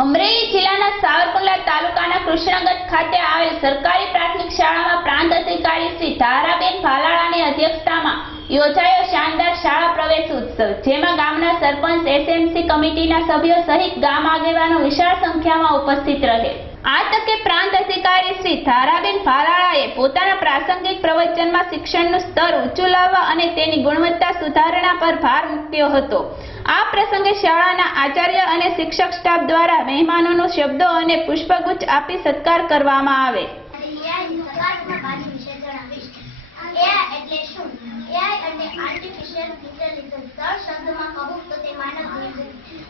અમરેલી જિલ્લાના સાવરકુંડલા તાલુકાના કૃષ્ણગઢ ખાતે આવેલ સરકારી પ્રાથમિક શાળામાં પ્રાંત અધિકારી શ્રી ધારાબેન ભાલાળાની અધ્યક્ષતામાં યોજાયો શાનદાર શાળા પ્રવેશ ઉત્સવ, જેમાં ગામના સરપંચ, એસએમસી કમિટીના સભ્યો સહિત ગામ આગેવાનો વિશાળ સંખ્યામાં ઉપસ્થિત રહે. આ તકે પ્રાંત અધિકારી શ્રી ધારાબેન ભાલાળાએ પોતાના પ્રાસંગિક પ્રવચનમાં શિક્ષણનું સ્તર ઊંચું લાવવા અને તેની ગુણવત્તા સુધારણા પર ભાર મૂક્યો હતો. આ પ્રસંગે શાળાના આચાર્ય અને શિક્ષક સ્ટાફ દ્વારા મહેમાનોનો શબ્દો અને પુષ્પગુચ્છ આપી સત્કાર કરવામાં આવે.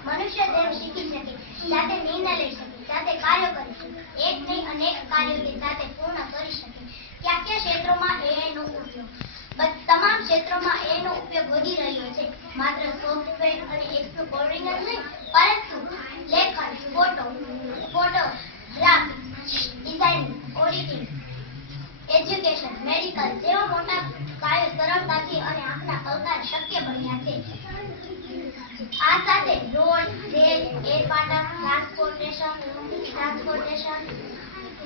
મનુષ્ય જેમ શીખી શકે, જાતે નિર્ણય લઈ શકે, જાતે કાર્ય અનેક કાર્યો પૂર્ણ કરી શકે. કયા કયા ક્ષેત્રોમાં AI નો ઉપયોગ? તમામ ક્ષેત્રોમાં AI નો ઉપયોગ વધી રહ્યો છે. માત્ર સોફ્ટવેર અને એપ્સનું કોડિંગ જ નહીં, પરંતુ લેખન, photo, photo, graphics, design auditing, education, medical જેવા મોટા કાર્યો સરળતાથી અને આપના પલકારે શક્ય બન્યા છે. આ સાથે રોડ, રેલ, એર પાટા, transportation, transportation,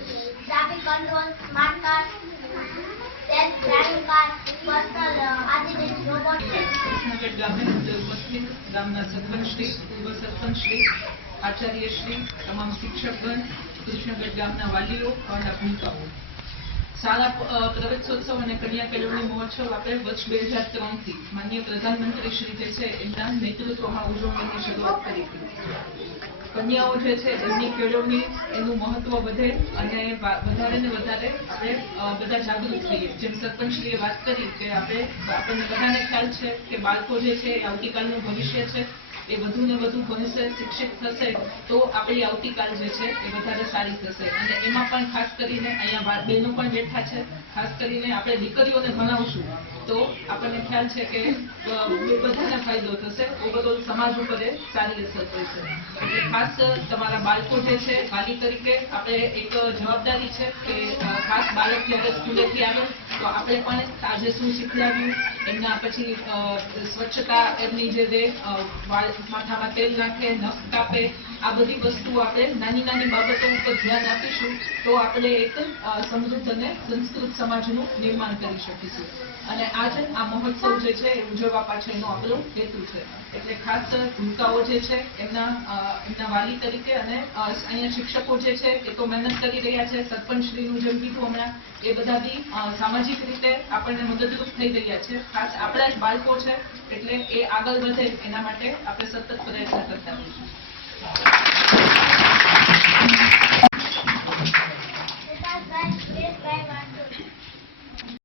traffic control, smart car, self driving car, personal artificial robot Krishnagadh ગામના વાલીઓ અને ભૂમિકાઓ શાળા પ્રવેશોત્સવ અને કન્યા કેળવણી મહોત્સવ આપણે વર્ષ બે હજાર ત્રણથી માનનીય પ્રધાનમંત્રી શ્રી જે છે એમના નેતૃત્વમાં ઉજવણીની શરૂઆત કરી હતી. કન્યાઓ જે છે, એમની કેળવણી, એનું મહત્વ વધે અને વધારે ને વધારે આપણે બધા જાગૃત થઈએ. જેમ સરપંચશ્રીએ વાત કરી કે આપણે, આપણને બધાને ખ્યાલ છે કે બાળકો જે છે એ આવતીકાલનું ભવિષ્ય છે. એ વધુ ને વધુ ભણશે, શિક્ષિત થશે, તો આપણી આવતીકાલ જે છે એ વધારે સારી થશે. અને એમાં પણ ખાસ કરીને અહીંયા બહેનો પણ બેઠા છે. ખાસ કરીને આપણે દીકરીઓને ભણાવશું. તો આપણને ખ્યાલ છે કે બધાને ફાયદો થશે. ઓવરઓલ સમાજ ઉપર એ સારી અસર થશે. એટલે ખાસ તમારા બાળકો જે છે, વાલી તરીકે આપણે એક જવાબદારી છે કે ખાસ બાળક જ્યારે સ્કૂલેથી આવે તો આપણે પણ આજે શું શીખવાડ્યું એમના પછી સ્વચ્છતા એમની જે દે માથામાં તેલ નાખે નખ કાપે આ બધી વસ્તુ આપણે નાની નાની બાબતો ઉપર ધ્યાન આપીશું તો આપણે એક સમૃદ્ધ અને સંસ્કૃત સમાજનું નિર્માણ કરી શકીશું. અને આજે આ મહોત્સવ જે છે એ ઉજવવા પાછળનો આપણો હેતુ છે. એટલે ખાસ ભૂલકાઓ જે છે એમના એમના વાલી તરીકે અને અહીંયા શિક્ષકો જે છે એ તો મહેનત કરી રહ્યા છે. સરપંચશ્રીનું જેમ કીધું હમણાં એ બધા બી અ, સામાજિક રીતે આપણને મદદરૂપ થઈ રહ્યા છે. ખાસ આપણા જ બાળકો છે, એટલે એ આગળ વધે એના માટે આપણે સતત પ્રયત્ન કરતા હોઈશું.